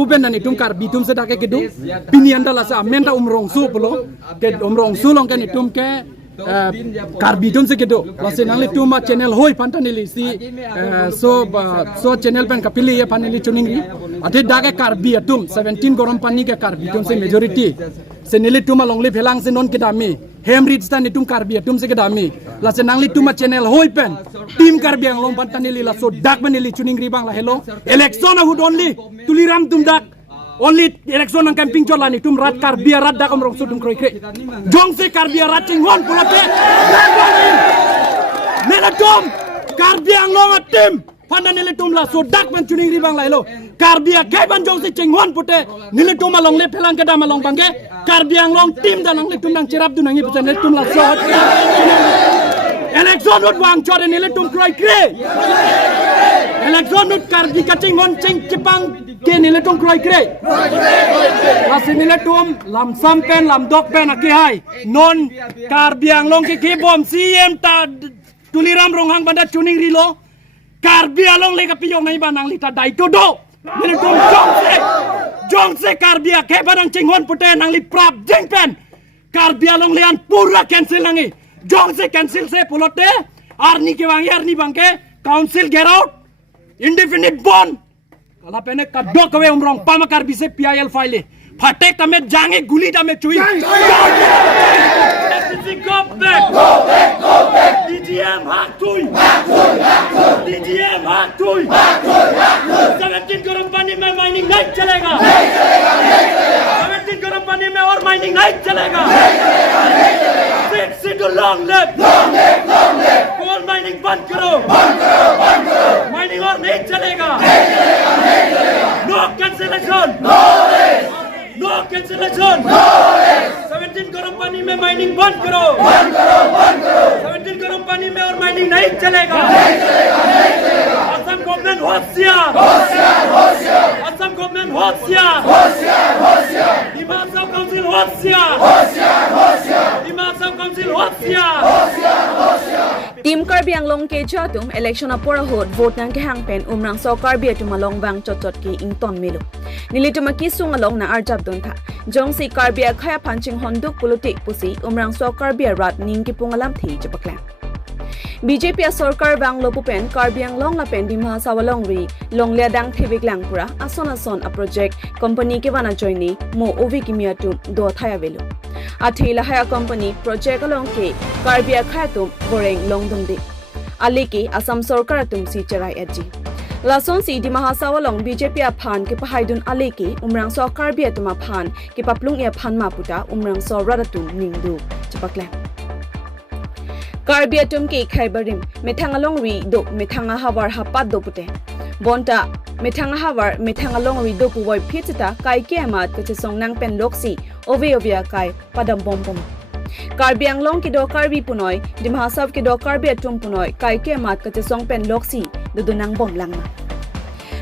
kuben nani tum kar bitum se dake kedu pinian dala sa menta umrong su polo ke umrong su long kan itum ke kar bitum se kedu lase nang le tuma channel hoi pantanili si so channel pen kapili ye panili chuningi ate dake kar bi atum 17 gorom pani ke kar bitum se majority se nili tuma long le phelang se non kedami Hemrit stan itum karbi atum se kedami la senang li tuma channel hoi pen tim karbi ang long pantanili la so dak manili chuning ribang la hello election would only tuliram tum dak only election ang camping cholani tum rat karbi rat dak omrong sudum kroi kre jong se karbi rat chingon pulate nela tum karbi ang long atim pandanili tum la so dak man chuning ribang la hello karbi kai ban jong se chingon pute nili tum along le phelang ke dam along bangge karbiang long tim danang le tum dang cerap du nangi pesen le tum la so election ut wang chore ni le tum kroi kre election ut karbi ka chingon ching chipang ke ni le tum kroi kre asin ni le tum lam sam pen lam dok pen aki hai non karbiang long ki bom cm ta tuliram ronghang banda chuning rilo karbi along le ka piyong nai banang li ta dai to do ni le tum jong se karbia ke barang chingon pute nang li prap jeng pen karbia long lian pura cancel nangi jong se cancel se pulote arni ke wangi arni bangke council get out indefinite bond kala pene kaddo kawe umrong pama karbi se pil file phate tame jange guli tame chui go back DGM hatui DGM hatui 17 crore पानी में mining नहीं चलेगा 17 करोड़ पानी में और mining नहीं चलेगा सिट लॉन्ग लेफ्ट कोल माइनिंग बंद करो माइनिंग और नहीं चलेगा no cancellation no cancellation 17 crore पानी में माइनिंग बंद करो 17 करोड़ पानी में और माइनिंग नहीं चलेगा असम गवर्नमेंट होशियार असम गवर्नमेंट होशियार हिमाचल काउंसिल होशियार हिमाचल काउंसिल होशियार Tim Karbi ang long ke chatum election apora hot vote nang ke hang pen umrang so Karbi atuma long bang chot ke ington milo nilituma ki sung along na arjab don tha jong si Karbi khaya panching honduk politik pusi umrang so Karbi rat ning ki pungalam thi chapakla BJP सरकार बांग्लो पुपेन कार्बियांग लोंग ला pen दिमा सावलोंग री लोंग ले दांग थेबिक लांगपुरा आसन आ project company के वाना जॉइनी मो ओवी किमिया to दो थाया वेलो आथेला हाया कंपनी प्रोजेक्ट लोंग के कार्बिया खाया तुम बोरेंग लोंग दुंदे आले के असम सरकार तुम सी चराई एजी लासोन सी दिमा सावलोंग बीजेपी फान के पहाइदुन आले के उमरांग सो कार्बिया तुमा फान के पपलुंग या फान मापुटा उमरांग सो रादतुम निंगदु चपकला Karbi atum ke khaibarim methangalong ri do methanga hawar hapat do pute bonta methanga hawar methangalong ri do pu wai phitita kai ke amat ke song nang pen loksi ovia kai padam bom bom Karbi anglong ki do Karbi punoi dimhasav ki do Karbi atum punoi kai ke amat ke song pen loksi do nang bom langma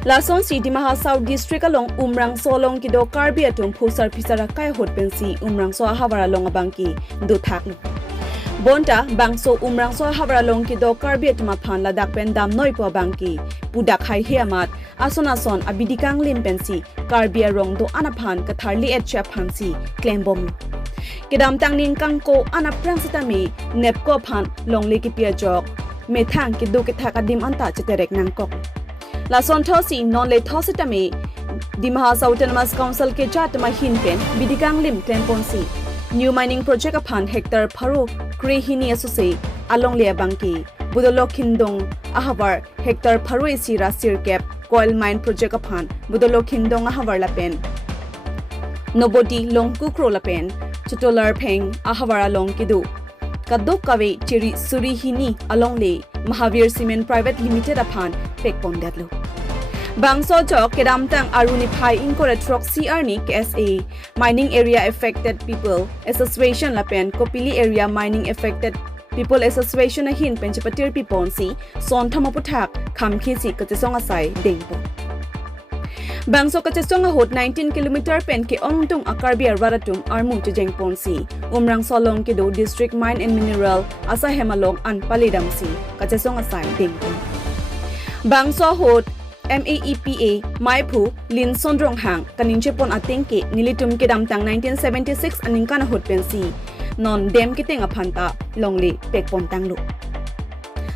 Lason si dimahasav district along umrang solong ki do Karbi atum phusar phisara kai hot pensi umrang so hawara long abangki do thaklu Bonta bangso umrang so habra long ki do Karbi atuma phan la dak pen dam noi po bangki pudak hai hiamat ason abidikang lim pensi Karbi rong do anaphan ka tharli et cha phansi claim bom kidam tangning kangko anaprang sitami nepko phan longli ki pia jok methang ki do ki thakadim anta cheterek nangkok la son thosi non le thositami dimha autonomous council ke chatma hin pen bidikang lim claim ponsi New mining project upon hectare paru krihini asose along le bangki budolok khindong ahavar hectare paru isira sirkep coal mine project upon budolok khindong ahavar lapen nobody long kukro lapen chutolar pheng ahavar along kidu kadok kawe chiri surihini along le Mahavir Cement Private Limited upon pek pondatlo Bangso Jok Kedamtang Arunipai Incorrect CRNI KSA Mining Area Affected People Association Lapen Kopili Area Mining Affected People Association Hin Penchapatir Piponsi Son Thamaputhak Khamkhisi Kachesong Asai Dengpo Bangso Kachesong Hot 19 km pen ke ongtung Akarbia Raratum Armu Jengponsi Umrang Solong Kido District Mine and Mineral Asahemalong An Palidamsi Kachesong Asai Dengpo Bangso Hot MEEPA Maipu Lin Sondrong Hang kaning chepon atengke nilitum kedam tang 1976 aning kana hot pensi non dem kiteng aphanta longli pekpon tanglu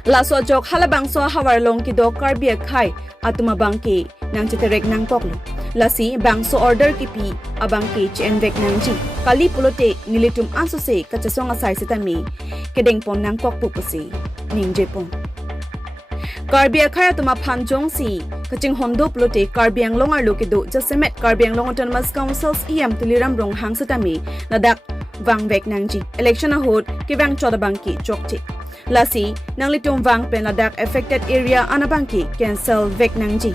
la so jok halabang so hawar long ki do karbia khai atuma bangke nang chiterek nang poklu lasi bangso order ki pi abangke chen vek nang ji kali pulote nilitum ansose kachasonga sai setami kedeng pon nang pok pupasi ning jepon Karbiang khaya tuma phanjong si kaching hondo plote Karbiang longar lokido Josemet Karbiang Long Autonomous Councils EM tuliram rong hang satami ladak wang vek nangji election hot ki wang choda bangki chokti lasi nanglitum wang pen ladak affected area anabangki cancel vek nangji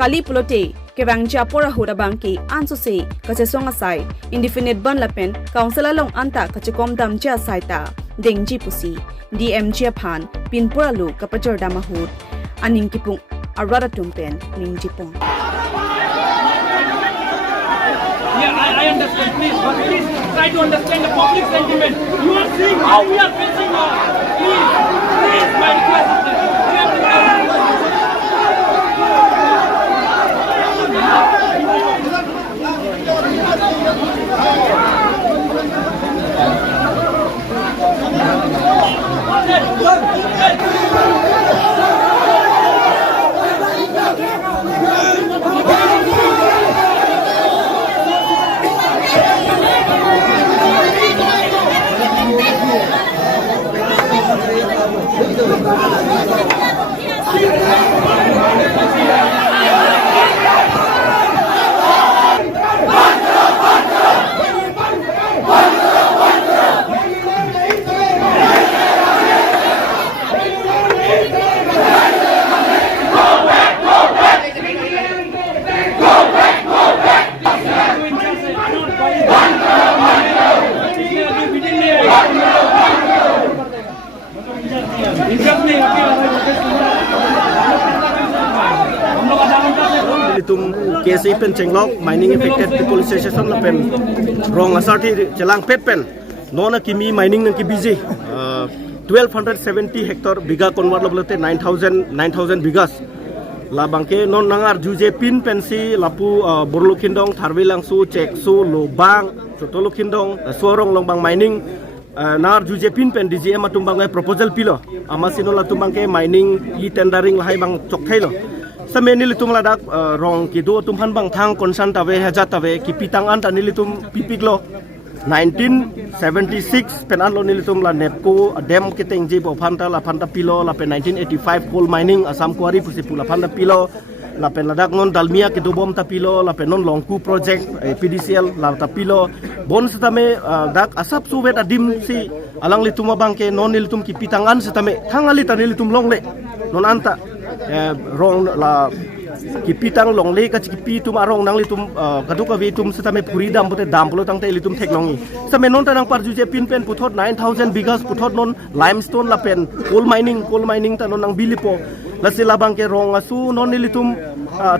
kali plote ki wang japora hoda bangki anso se kachesonga sai indefinite ban lapen council along anta kachikom dam cha saita dengji pusi DM Japan pinpuralu kapachor damahut aning kipung arara tumpen ning jipong I understand, please, but please try to understand the public sentiment. You are seeing how we are facing now. Please, my request is this. We have Litum KSI pen chenglok mining affected people association la pen rong asarti chelang pet pen nona kimi mining nang ki busy 1270 hectare biga convert loblate 9000 bigas la bangke non nangar juje pin pensi lapu borlo khindong tharwilang su chek su lobang chotolo khindong suarong longbang mining nar juje pin pen DGM atumbang proposal pilo amasino la tumbang ke mining e tendering lahai bang chokthai lo Sameni litum ladak rong kido tumhan bang thang konsan tawe haja tawe ki pitang an ta nilitum pipiglo 1976 penan lo nilitum la nepco dem kiteng ji bo phanta la phanta pilo la pe 1985 coal mining asam quarry pusi pula phanta pilo la pen ladak non dalmia kido bom ta pilo la pen non longku project PDCL la ta pilo bon setame dak asap suwet adim si alang lituma bangke non nilitum ki pitang an setame thangali ta nilitum longle non anta rong la kipitang long le ka chipi tum arong nang litum kaduka vi tum setame puri dam bote dam polo tang te litum teknongi same non tanang parju je pin pen puthot 9000 bigas puthot non limestone la pen coal mining ta non nang bilipo la sila bangke rong asu non litum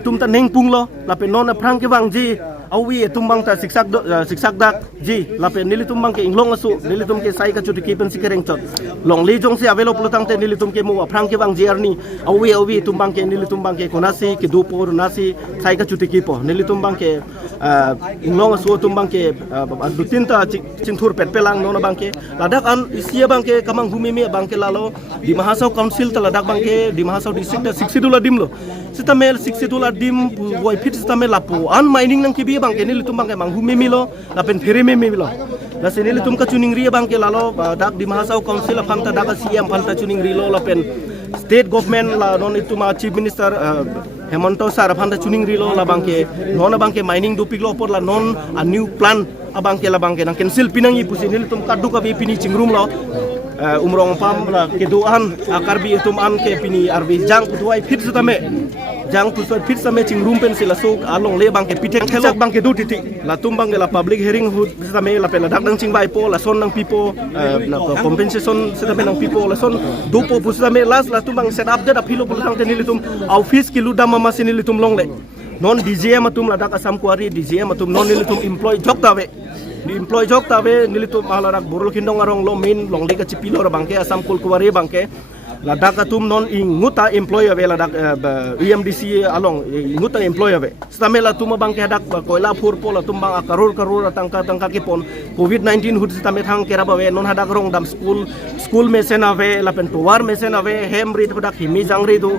tum ta neng punglo la pen non aprang ke bang ji awi tumbang ta siksak dak ji la pen nilitum bang ke inglong asu nilitum ke sai ka chuti kipen sikereng chot long li jong si avelo plutang te nilitum ke mu aprang ke bang ji arni awi tumbang ke nilitum bang ke konasi ke dupor nasi sai ka chuti kipo nilitum bang ke inglong asu tumbang ke dutin ta cinthur pet pelang non bang ke ladak an isia bang ke kamang bumi me bang ke lalo di mahasau council ta ladak bang ke di mahasau district ta 60 dolar dim lo sitamel 60 dolar dim boy fit sitamel lapo an mining nang kibi bang ke nilitum bang ke manghu me milo la pen fere me milo la senilitum ka chuning ri bang ke lalo dak di mahasau council la phanta dak CM phanta chuning ri lo la pen state government la non itu ma chief minister Hemanto sar phanda chuning ri lo la bangke non bangke mining do piglo por la non a new plan abangke la bangke nang cancel pinangi pusi nilitum kaddu ka bi pini chingrum lo umrong pam la keduan akar bi tum an ke pini arbi jang putuai fit sutame jang putuai fit same chingrum pen sila sok along le bangke piteng thelok bangke du titi la tum bangke la public hearing hut sutame la pen la dak dang chingbai po la son nang pipo na compensation sutame nang pipo la son do po pusame las la tum bang set up da philo pulang te nilitum office ki lu dam ma sinilitum longle non DGM atum la dak asam quarry DGM atum non nilitum employ jok tawe di employ jok tawe nilitum malarak borol khindong arong lo main long le ka chipilo ra bangke asam kul quarry bangke ladak atum non inguta employer ve ladak EMDC along inguta employer ve stamela tuma bang ke dak koila phur pol atum bang karur tangka ke pon COVID-19 hut stame thang kera ba ve non hadak rong dam school mesen ave la pen tuwar mesen ave hemri dak himi jangri du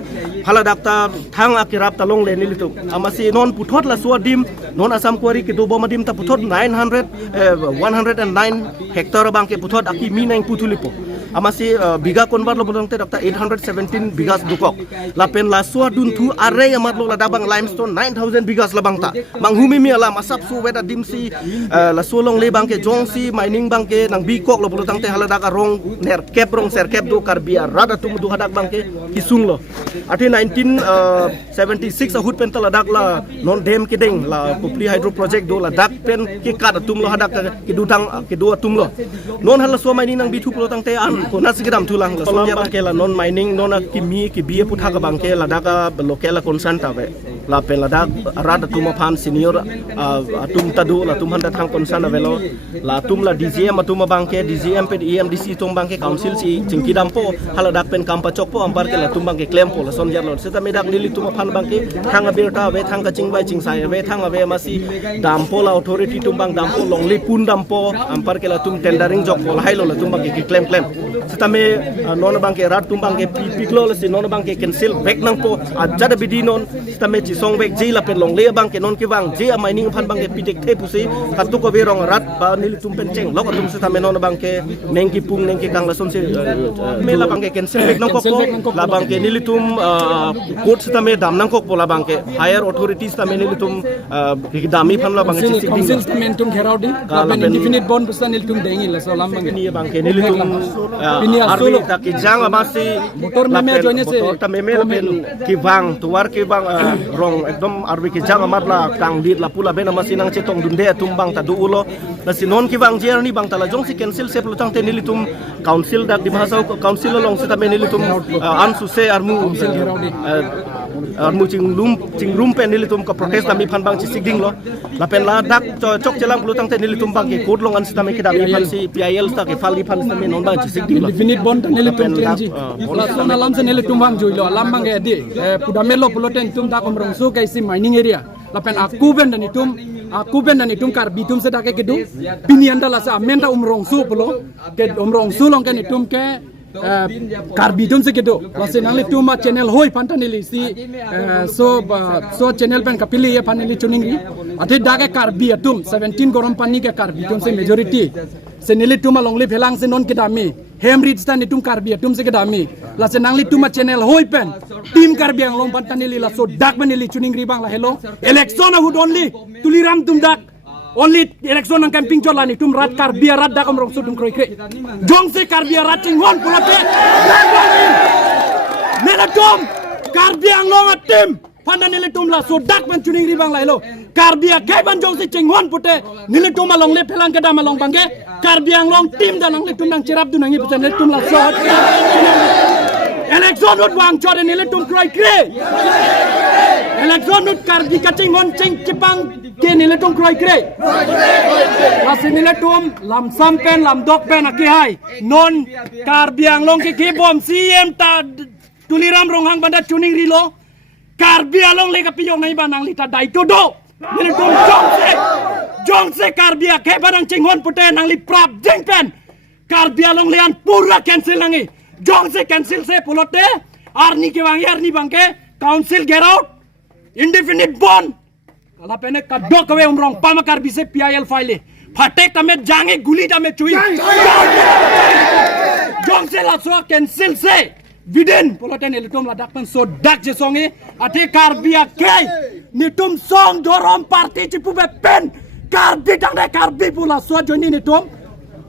hala dak ta thang akirap talong le nilitu amasi non puthot la suwa dim non asam kwari ke do boma dim ta puthot 109 hektar bang ke puthot aki mi nang putulipo amasi biga konbar lo bodong te dokta 817 bigas dukok lapen la suwa dun thu are amat lo la dabang limestone 9000 bigas labang ta manghumi mi ala masap su weda dimsi la solong le bang ke jongsi mining bang ke nang bikok lo bodong te hala dak rong ner kep rong ser kep do karbia rada tum du hadak bang ke kisung lo ati 1976 ahut pen la dak la non dem kideng la popli hydro project do la dak pen ki kat tum lo hadak ki dudang ki do tum lo non hala so mining nang bitu lo tang te an ko nasigdam tulang la sonya bang ke la non mining non kimi ki bie putha ka bang ke la daka lokela konsanta ve la pen la dak rada tum phan senior atum tadu la tum handa thang konsana velo la tum la DGM atum bang ke DGM pe EMDC tum bang ke council si cingki dampo hala dak pen kampa chok po ambar ke la tum bang ke claim po la sonya lo seta medak nili tum phan bang ke thang abirta ve thang ka chingbai chingsai ve thang ave masi dampo la authority tum bang dampo longli pun dampo ampar ke la tum tendering jok po la hailo la tum bang ke claim seta me non bang ke rat tum bang ke piklo la si non bang ke cancel vek nang po ajada bidi non seta me chi song vek ji la pen long le bang ke non ki wang ji a mining phan bang ke pitek the pusi katu ko ve rong rat ba nili tum pen cheng lok tum seta me non bang ke nengki pung nengki kang la son se me la bang ke cancel vek nang ko la bang ke nili tum court seta me dam nang ko la bang ke higher authorities seta me nili tum dami phan la bang ke sik council seta me tum gherau di la indefinite bond pusta nil tum dengi la so lam bang ni bang ke nili tum arbi ta ki jang amasi motor meme joine se motor meme la pen ki wang tuwar ki wang rong ekdom arbi ki jang amat la kang dit la pula ben amasi nang chetong dunde tum bang ta du ulo na sinon ki wang jer ni bang ta la jong si cancel se plutang te nili tum council dak di bahasa council long se ta me nili tum an su se armu ching rum pen nili tum ka protest ami phan bang chi sigding lo la pen la dak chok chelang plutang te nili tum bang ke kod long an se ta me ki da phan si PIL sta ke fal di phan se me non bang chi sigding lo indefinite bond nili tum chenji la sona lam se nili tum bang joilo lam bang ge di pudamelo puloten tum da komrong su kai si mining area la pen aku ben dan itum kar bitum se da ke kedu pinian da la sa menta umrong su pulo ke umrong su long kan itum ke karbitum se kedo wase nangli tuma channel hoi pantanili si so channel pen kapili ye paneli chuningi ate dage karbi atum 17 gorom pani ke karbitum se majority se nili tuma longli phelang se non kedami hemrit stan itum karbi atum se kedami la se nangli tuma channel hoi pen team karbi ang long pantanili la so dak paneli chuningi bang la hello election would only tuliram tum dak only election nang camping chola ni tum rat karbia rat da komrong sudum kroi kre jong se karbia rat chingwon pulate nela tum karbia long atim panda nele tum la so dak ban chuning ri bang lailo karbia kai ban jong se chingwon pute nele tum along le phelang kada malong bangge karbia long tim da nang le tum nang cherap du nang ipse nele tum la so election would wang chore nele tum kroi kre election would karbi kachingon ching chipang ke nile tum kroi kre la sinile tum lam sam pen lam dok pen aki hai non karbiang long ki bom CM ta tuliram ronghang banda chuning rilo karbia long le ka piyong nai banang lita dai to do nile tum jong se karbia ke barang chingon pute nang li prap jing pen karbia long lian pura cancel nangi jong se cancel se pulote arni ke wangi arni bangke council get out indefinite bond la pene kadok we umrong pamakar bise PIL file phate kame jange guli dame chui jong se la so cancel se vidin poloten elitum la dakpan so dak je songi ate karbia kai nitum song dorom parti chipu be pen karbi dang de karbi pula so joni nitum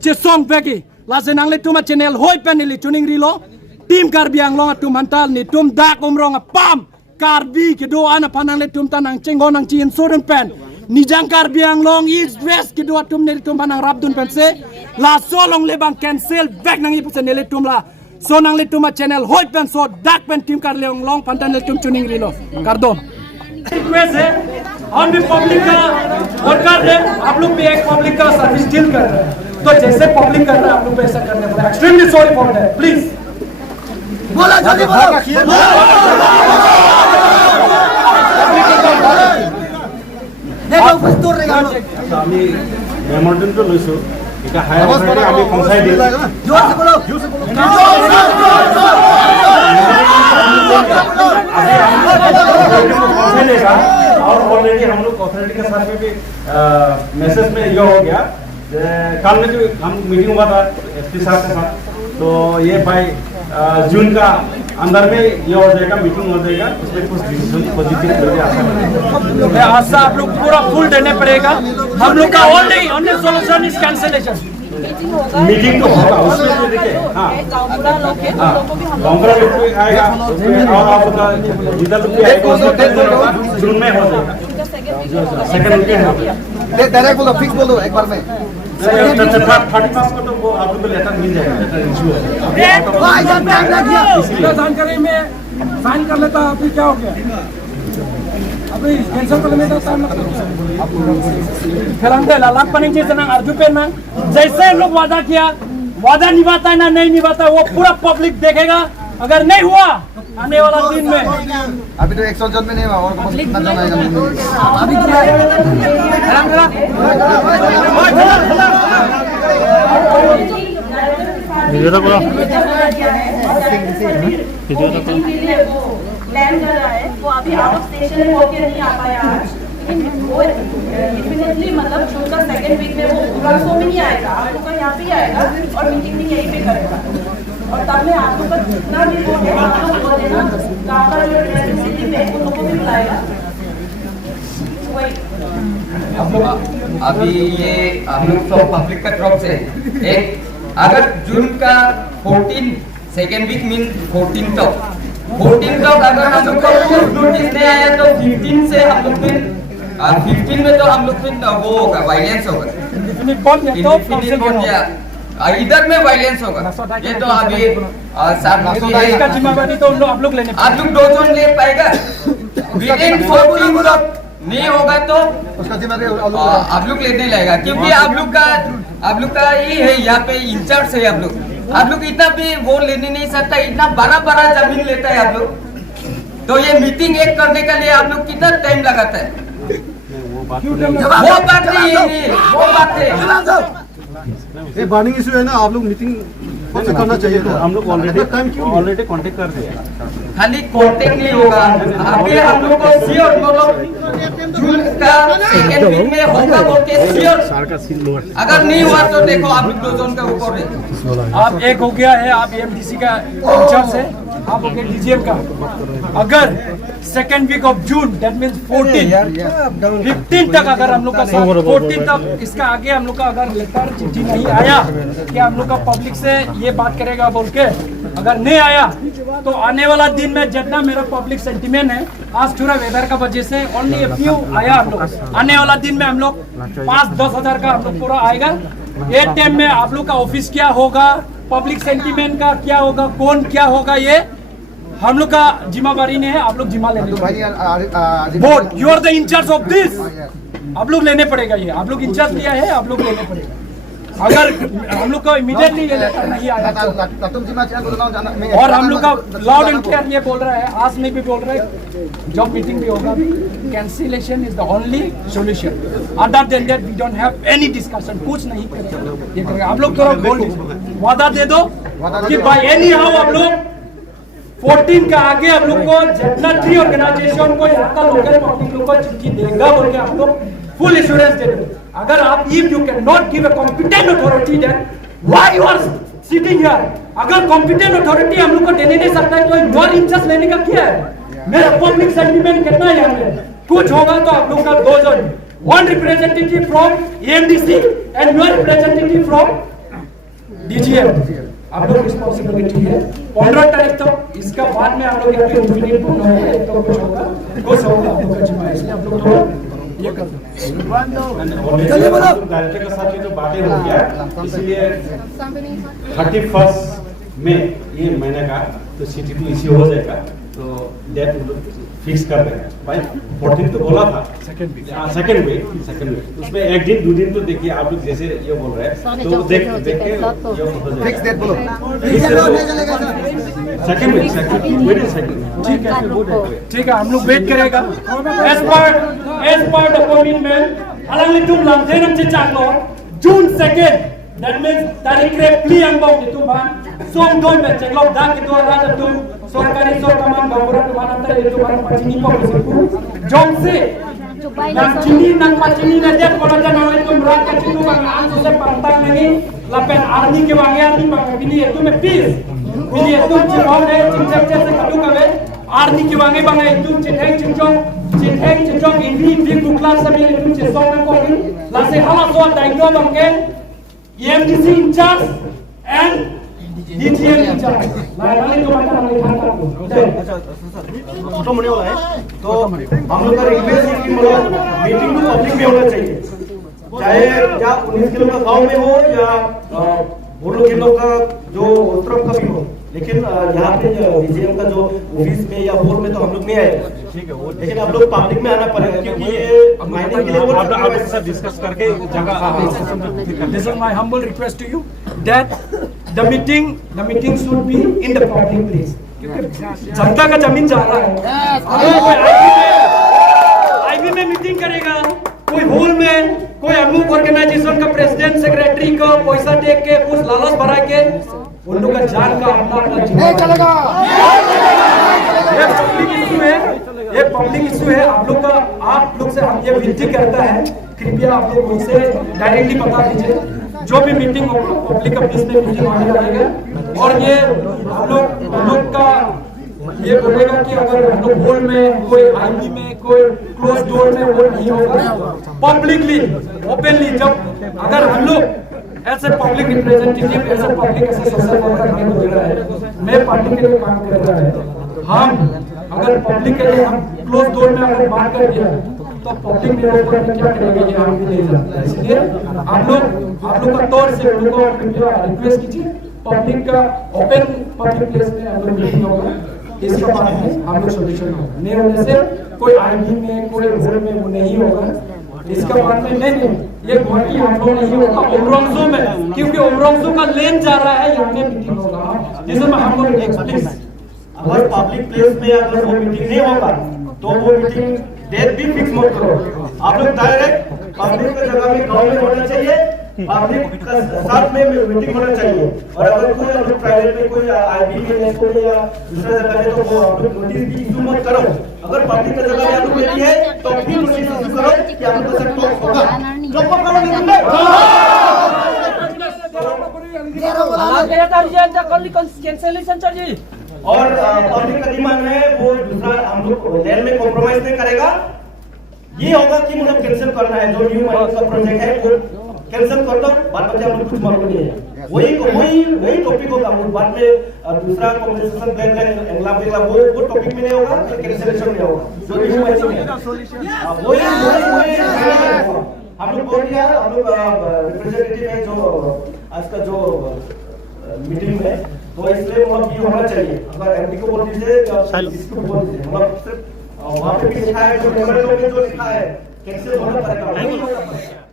je song begi la senang le tuma channel hoi pen li tuning rilo tim karbiang long atum hantal nitum dak umrong pam karbi kedo ana panang le tum tanang cenggon nang chin soren pen nijang karbi ang long east west kedo tum ne tum panang rabdun pen se la solong le bang cancel back nang ipse ne le tum la so nang le tum channel hoi pen so dak pen tim kar le long pantan le tum tuning rilo kardom request है हम भी public का worker है आप लोग भी एक public का सर्विस डील कर रहे हैं तो जैसे पब्लिक कर रहे हैं आप लोग ऐसा करने पड़ेगा extremely sorry for that please बोला जल्दी बोलो। देखो कुछ दूर रहेगा আমি মেমোরেন্ডামটো লৈছো এটা হায়াৰ অথৰিটি আমি পঞ্চাই দিম जोर से बोलो पहुंचाई देगा और ऑलरेडी हम लोग अथॉरिटी के साथ भी मैसेज में ये हो गया कल में जो हम मीटिंग हुआ था एसपी साहब के साथ तो ये भाई जून का अंदर में ये हो जाएगा मीटिंग हो जाएगा उसमें कुछ डिसीजन पॉजिटिव करके आशा करेंगे आशा आप लोग पूरा फुल देने पड़ेगा हम लोग का only solution is cancellation meeting तो होगा उसमें तो देखिए हाँ गाँवपुरा भी आएगा उसमें और आपका जिधर भी आएगा उसमें जून में हो जाएगा सेकंड वीक में डायरेक्ट बोलो फिक्स बोलो एक बार में 31 को तो वो आप लोग को लेटर मिल जाएगा लेटर इशू है जानकारी में साइन कर लेता अभी क्या हो गया अभी कैंसिल कर लेता टाइम फिर हम लाख पनी जैसे ना अर्जु पे ना जैसे लोग वादा किया वादा निभाता है ना नहीं निभाता है वो पूरा पब्लिक देखेगा अगर नहीं हुआ आने वाला दिन में अभी तो 100 जन में नहीं हुआ और कितना जन आएगा अभी क्या प्लान कर रहा है वो अभी आउट ऑफ स्टेशन होके नहीं आ पाया आज लेकिन वो डेफिनेटली मतलब जून का सेकंड वीक में वो रसो में नहीं आएगा आप लोग का यहाँ पे आएगा और मीटिंग भी यहीं पे करेगा और तब में आप लोग का जितना भी वो है आप लोग बोल देना कहाँ पर जो सिटी में उन लोगों को भी बुलाएगा वही अभी ये हम लोग सब पब्लिक का तरफ से एक अगर जून का 14 सेकेंड वीक मीन 14 तक अगर हम लोग को नोटिस नहीं आया तो 15 से हम लोग में 15 में तो हम लोग में वो होगा वायलेंस होगा इधर में वायलेंस होगा ये तो अभी इसका जिम्मेवारी तो आप लोग लेने आप लोग 2 जन ले पाएगा विदिन 14 तक नहीं होगा तो उसका जिम्मेदारी आप लोग लेने लगेगा क्योंकि आप लोग का ये है यहाँ पे इंचार्ज है आप लोग इतना भी वो लेने नहीं सकता इतना बड़ा जमीन लेता है आप लोग तो ये मीटिंग एक करने के लिए आप लोग कितना टाइम लगाता है वो बात नहीं है वो बात है ये बर्निंग इशू है ना आप लोग मीटिंग करना चाहिए था हम लोग ऑलरेडी कांटेक्ट कर दिया खाली कांटेक्ट नहीं होगा अभी हम लोग को श्योर मतलब जून का सेकेंड वीक में होगा बोल के श्योर अगर नहीं हुआ तो देखो आप लोग 2 जन का ऊपर है आप एक हो गया है आप एमडीसी का इंचार्ज है आप हो गए डीजीएम का अगर second week of June that means 15 तक अगर हम लोग का 14 तक इसका आगे हम लोग का अगर लेटर चिट्ठी नहीं आया कि हम लोग का पब्लिक से ये बात करेगा बोल के अगर नहीं आया तो आने वाला दिन में जितना मेरा पब्लिक सेंटिमेंट है आज थोड़ा वेदर का वजह से ओनली ए फ्यू आया हम लोग आने वाला दिन में हम लोग 5-10 हजार का हम लोग पूरा आएगा एक टाइम में आप लोग का ऑफिस क्या होगा पब्लिक सेंटिमेंट का क्या होगा कौन क्या होगा ये हम लोग का जिम्मेवारी नहीं है आप लोग जिम्मा लेने board you are the in-charge of this आप लोग लेने पड़ेगा ये आप लोग इंचार्ज लिया है आप लोग लेने पड़ेगा अगर हम लोग को इमीडिएटली ये लेटर नहीं आया और हम लोग का लाउड एंड क्लियर ये बोल रहा है आज में भी बोल रहा है जब मीटिंग भी होगा cancellation is the only solution other than that we don't have any discussion कुछ नहीं करेंगे ये करेंगे आप लोग थोड़ा बोल वादा दे दो कि बाय एनी हाउ आप लोग 14 का आगे हम लोग को जितना ट्री ऑर्गेनाइजेशन को यहाँ का लोकल पब्लिक लोग को चिट्ठी देगा बोल के आप लोग फुल एश्योरेंस दे दो अगर आप if you can not give a competent authority then why you are sitting here अगर कॉम्पिटेंट अथॉरिटी हम लोग को देने नहीं सकता है तो योर इंटरेस्ट लेने का क्या है मेरा पब्लिक सेंटिमेंट कितना है यहाँ पे कुछ होगा तो आप लोग का 2 जन one representative from MDC and your representative from DGM आप लोग रिस्पॉन्सिबिलिटी है 15 तारीख तक इसका बाद में आप लोग यहाँ पे इंजीनियर तो कुछ होगा आप लोग का जिम्मा है इसलिए आप लोग थोड़ा ये कर डायरेक्टर के साथ ये तो बातें हो गया इसलिए 31 में ये महीने का तो सिटी 2 इश्यू हो जाएगा तो डेट फिक्स कर रहे हैं भाई 14 तो बोला था सेकंड वीक उसमें एक दिन 2 दिन तो देखिए आप लोग जैसे ये बोल रहे हैं तो देख के फिक्स डेट बोलो सेकंड वीक ठीक है हम लोग वेट करेगा एज पर द कमिटमेंट अलग तुम लमजे नमचे चाकलो जून 2nd that means तारीख रे प्ली अंबाउ के तुम बान सोम दोन में चेकलो दा के तो राजा तुम सरकारी सरकामान बाबुरा तुमान अंतर ये तुमान पचिनी को बिसकु जोन से nang chini nang pachini na det ko raja na itu meraka chinu bang anso se pantang nani lapen army ke wangi bang bini itu me peace bini itu chimau ne chimchak se kadu kave army ke wangi bang itu chitheng chimchong ini big bukla sabi itu chesong na ko la se hala so daito bang ke EMDC in charge and DGM in charge lain तो मत हमने खाता छोटा होने वाला है तो हम लोग का रिक्वेस्ट है कि मतलब मीटिंग तो पब्लिक में होना चाहिए चाहे क्या 19 किलो का गांव में हो या बोलो किलो का जो उत्तरम का भी हो लेकिन यहाँ पे डीजीएम का जो ऑफिस में या बोर्ड में तो हम लोग नहीं आए ठीक है लेकिन आप लोग पब्लिक में आना पड़ेगा क्योंकि ये माइनिंग के लिए वो आपके साथ डिस्कस करके जगह This is my humble request to you that the meeting should be in the public place. जनता का जमीन जा रहा है कोई आईबी में मीटिंग करेगा कोई हॉल में कोई अमुक ऑर्गेनाइजेशन का प्रेसिडेंट सेक्रेटरी को पैसा दे के कुछ लालच बढ़ा के उन लोग का जान का अपना नहीं चलेगा ये पब्लिक इशू है आप लोग से हम ये विनती करता है कृपया आप लोग मुझसे डायरेक्टली बता दीजिए जो भी मीटिंग पब्लिक ऑफिस में मीटिंग होने जाएगा और ये हम लोग का ये बोलेगा कि अगर हम लोग हॉल में कोई आईबी में कोई क्लोज डोर में वो नहीं होगा पब्लिकली ओपनली जब अगर हम लोग ऐसे पब्लिक रिप्रेजेंटेटिव ऐसे पब्लिक ऐसे सोशल वर्कर के गुजरा है मैं पार्टी के लिए काम कर रहा है हम अगर पब्लिक के लिए हम क्लोज डोर में अगर बात कर दिया तो पब्लिक मेरे ऊपर क्या करेगा ये हम भी नहीं जानते इसलिए आप लोग का तौर से उन लोगों को रिक्वेस्ट कीजिए पब्लिक का ओपन पब्लिक प्लेस में हम लोग मीटिंग होगा इसके बाद हम लोग सोल्यूशन होगा नहीं होने से कोई आईबी में कोई हॉल में वो नहीं होगा इसके बाद में नहीं ये गुवाहाटी हम लोग नहीं होगा उमरंगजो में क्योंकि उमरंगजो का लेन जा रहा है यहाँ में मीटिंग होगा जिसमें हम लोग प्लीज अगर पब्लिक प्लेस में अगर वो मीटिंग नहीं होगा तो वो मीटिंग डेट भी फिक्स मत करो आप लोग डायरेक्ट पब्लिक की जगह में गांव में होना चाहिए पब्लिक का साथ में मीटिंग होना चाहिए और अगर कोई आप लोग प्राइवेट में कोई आईबी में नेशनल में या दूसरा जगह में तो वो आप लोग नोटिस भी इशू मत करो अगर पब्लिक की जगह में आप लोग लेती है तो फिर नोटिस इशू करो कि आप लोग का टॉक होगा टॉक करो नहीं और पब्लिक का डिमांड है वो दूसरा हम लोग लैंड में कॉम्प्रोमाइज नहीं करेगा ये होगा कि मतलब कैंसिल करना है जो न्यू माइनिंग का प्रोजेक्ट है वो कैंसिल कर दो बाद में हम लोग कुछ मालूम नहीं है वही टॉपिक होगा वो बाद में दूसरा कॉम्पेंसेशन प्लान एंगला वो टॉपिक में नहीं होगा कैंसिलेशन में होगा जो न्यू माइनिंग है वही हम लोग बोल दिया हम लोग रिप्रेजेंटेटिव है जो आज का जो मीटिंग में तो इसलिए मतलब ये होना चाहिए अगर एमडी को बोल दीजिए या इसको बोल दीजिए मतलब सिर्फ वहाँ पे भी लिखा है जो जो लिखा है कैसे होना पड़ेगा